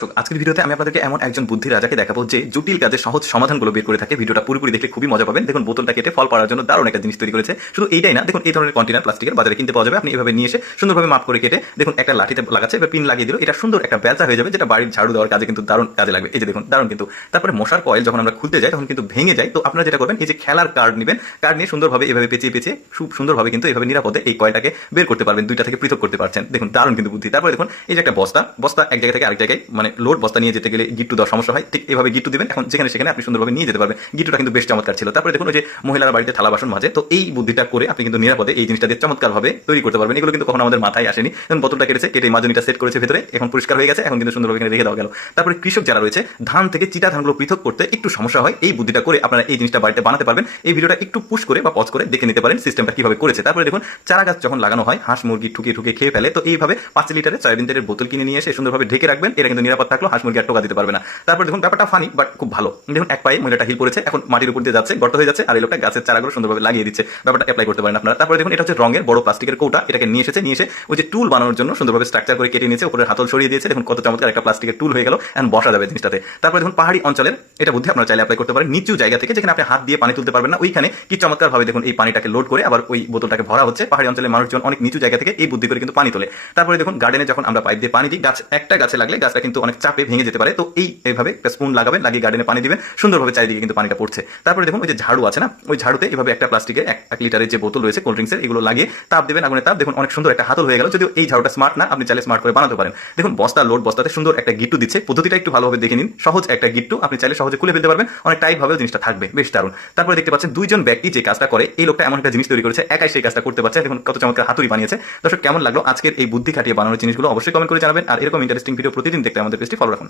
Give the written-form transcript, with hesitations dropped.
তো আজকের ভিডিওতে আমি আপনাদেরকে এমন একজন বুদ্ধি রাজাকে দেখাবো যে জটিল কাজের সহজ সমাধানগুলো বের করে থাকে। ভিডিওটা পুরোপুরি দেখলে খুবই মজা পাবেন। দেখুন বোতলটা কেটে ফল পাড়ার জন্য দারুণ একটা জিনিস তৈরি করেছে। শুধু এইটাই না, দেখুন এই ধরনের কন্টেনার প্লাস্টিকের বাজারে কিনতে পাওয়া যাবে। আপনি এভাবে নিয়ে এসে সুন্দরভাবে মাপ করে কেটে দেখুন একটা লাঠিতে লাগাচ্ছে বা পিন লাগিয়ে দিল, এটা সুন্দর একটা বেলচা হয়ে যাবে, যেটা বাড়ির ঝাড়ু দেওয়ার কাজে কিন্তু দারুণ কাজে লাগবে। এই যে দেখুন দারুণ কিন্তু। তারপরে মশার কয়েল যখন আমরা খুলতে যাই তখন কিন্তু ভেঙে যায়। তো আপনারা যেটা করবেন, এই যে খেলার কার্ড নেবেন, কার্ড নিয়ে সুন্দরভাবে এভাবে পেঁচিয়ে পেঁচিয়ে খুব সুন্দরভাবে কিন্তু এভাবে নিরাপদে এই কয়েলটাকে বের করতে পারবেন, দুইটা থেকে পৃথক করতে পারছেন। দেখুন দারুণ কিন্তু বুদ্ধি। তারপরে দেখুন এই যে একটা বস্তা বস্তা এক জায়গা থেকে আরেক জায়গায় মানে লোড বস্তা নিয়ে যেতে গেলে গিট্টু দেওয়ার সমস্যা হয়, ঠিক এভাবে গিট্টু দিবেন, এখন যেখানে সেখানে আপনি সুন্দরভাবে নিয়ে যেতে পারবেন। গিট্টুটা কিন্তু বেশ চমৎকার ছিল। তারপরে দেখুন ওই যে মহিলারা বাড়িতে থালা বাসন মাজে, তো এই বুদ্ধিটা করে আপনি কিন্তু নিরাপদে এই জিনিসটা দিয়ে চমৎকারভাবে তৈরি করতে পারবেন। এগুলো কিন্তু কখনো আমাদের মাথায় আসেনি। এখন বোতলটা কেটেছে, কেটে মাজনিটা সেট করেছে ভেতরে, এখন পরিষ্কার হয়ে গেছে, এখন কিন্তু সুন্দরভাবে এখানে রেখে দেওয়া গেল। তারপরে কৃষক যারা রয়েছে, ধান থেকে চিটা ধানগুলো পৃথক করতে একটু সমস্যা হয়, এই বুদ্ধিটা করে আপনারা এই জিনিসটা বাড়িতে বানাতে পারবেন। এই ভিডিওটা একটু পুশ করে বা পজ করে দেখে নিতে পারেন সিস্টেমটা কিভাবে করেছে। তারপরে দেখুন চারা গাছ যখন লাগানো হয়, হাঁস মুরগি ঠুকে ঠুকে খেয়ে ফেলে, তো এইভাবে 5 লিটারের সয়াবিন তেলের বোতল কিনে নিয়ে এসে সুন্দরভাবে ঢেকে রাখবেন, এটা কিন্তু নিরাপদ থাকলো, হাঁস মুরগি আর টোকা দিতে পারবে না। তারপর দেখুন ব্যাপারটা ফানি বাট খুব ভালো। দেখুন এক পায়ে মহিলাটা হিল পড়েছে, এখন মাটির উপর দিয়ে যাচ্ছে, গর্ত হয়ে যাচ্ছে, আর এই লোকটা গাছের চারাগুলো সুন্দরভাবে লাগিয়ে দিচ্ছে। ব্যাপারটা অ্যাপ্লাই করতে পারেন আপনারা। তারপরে দেখুন এটা হচ্ছে রঙের বড় প্লাস্টিকের কৌটা, এটাকে নিয়ে এসেছে, নিয়ে এসে ওই যে টুল বানানোর জন্য সুন্দরভাবে স্ট্রাকচার করে কেটে নিয়েছে, উপরে হাতল সরিয়ে দিয়েছে। দেখুন কত চমৎকার একটা প্লাস্টিকের টুল হয়ে গেল, এখন বসা যাবে জিনিসটাতে। তারপরে দেখুন পাহাড়ি অঞ্চলের এটা বুদ্ধি আপনারা চাইলে অ্যাপ্লাই করতে পারেন। নিচু জায়গা থেকে যেখানে আপনি হাত দিয়ে পানি তুলতে পারবেন না, ওইখানে কি চমৎকার ভাবে দেখুন এই পানিটাকে লোড করে আবার ওই বোতলটাকে ভরা হচ্ছে। পাহাড়ি অঞ্চলের মানুষজন অনেক নিচু জায়গা থেকে এই বুদ্ধি করে কিন্তু পানি তোলে। তারপরে দেখুন গার্ডেনে যখন আমরা পাইপ দিয়ে পানি দিই, একটা গাছে লাগলে গাছটা কিন্তু অনেক চাপে ভেঙে যেতে পারে, তো এইভাবে স্পুন লাগাবেন, লাগিয়ে গার্ডেনে পানি দিবেন, সুন্দরভাবে চারিদিকে কিন্তু পানিটা পড়ছে। তারপরে দেখুন ওই যে ঝাড়ু আছে না, ওই ঝাড়ুতে এভাবে একটা প্লাস্টিকের 1 লিটারের যে বোতল রয়েছে কোল্ড ড্রিঙ্কসের, এগুলো লাগিয়ে তাপ দেবেন, আগুনে তাপ, দেখুন অনেক সুন্দর একটা হাতল হয়ে গেল। যদিও এই ঝাড়ুটা স্মার্ট না, আপনি চাইলে স্মার্ট করে বানাতে পারেন। দেখুন বস্তা লোড বস্তাতে সুন্দর একটা গিট্টু দিচ্ছে, পদ্ধতিটা একটু ভালোভাবে দেখে নিন। সহজ একটা গিট্টু, আপনি চাইলে সহজে খুলে ফেলতে পারবেন, অনেক টাইট ভাবেও জিনিসটা থাকবে, বেশ দারুণ। তারপরে দেখতে পাচ্ছেন দুইজন ব্যক্তি যে কাজটা করে, এই লোকটা এমন একটা জিনিস তৈরি করেছে, একাই সেই কাজটা করতে পারছে। দেখুন কত চমৎকার হাতুড়ি বানিয়েছে। দর্শক কেমন লাগলো আজকের এই বুদ্ধি খাটিয়ে বানানোর জিনিসগুলো অবশ্যই কমেন্ট করে জানাবেন, আর এরকম ইন্টারেস্টিং ভিডিও প্রতিদিন দেখতে আমাদের পেজটি ফলো রাখুন।